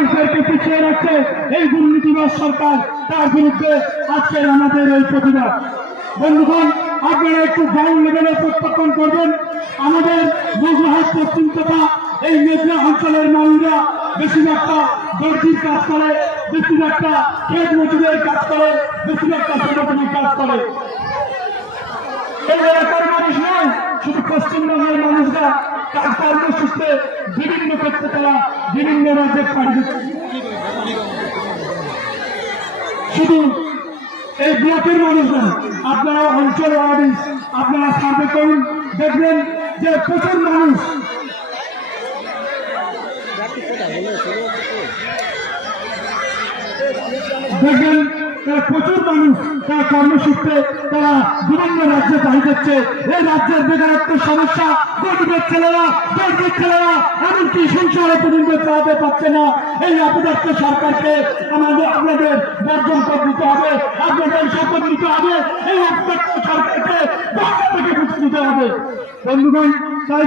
মানুষদেরকে পিছিয়ে রাখছে এই দুর্নীতিবাজ সরকার, তার বিরুদ্ধে আজকের আমাদের এই প্রতিবাদ। বন্ধুগণ, আপনারা একটু গ্রাউন্ড লেভেলে প্রত্যক্ষণ করবেন। আমাদের বগুড়াহাট পশ্চিম তথা এই মেঘনা অঞ্চলের মানুষরা বেশিরভাগটা দর্জির কাজ করে, বেশিরভাগটা খেত মজুরের কাজ করে, বেশিরভাগটা সংগঠনের কাজ করে। এই এলাকার মানুষ নয়, শুধু পশ্চিমবঙ্গের মানুষরা তার কর্মসূত্রে বিভিন্ন ক্ষেত্রে তারা বিভিন্ন রাজ্যে পাড়ি দিচ্ছে। শুধু এই ব্লকের মানুষরা, আপনারা অঞ্চল ওয়ার্ডিস আপনারা সার্ভে করুন, দেখবেন যে প্রচুর মানুষ দেখবেন প্রচুর মানুষ তার কর্মসূত্রে তারা বিভিন্ন রাজ্যে পাড়ি দিচ্ছে। এই রাজ্যের বেকারত্ব সমস্যা গরিবের ছেলেরা এমনকি সংসারে পর্যন্ত চালাতে পারছে না। এই অপদার্থ সরকারকে আপনাদের বর্জন করে দিতে হবে, আপনাদের শপথ নিতে হবে, এই অপদার্থ সরকারকে থেকে মুক্তি দিতে হবে। বন্ধুগণ, তাই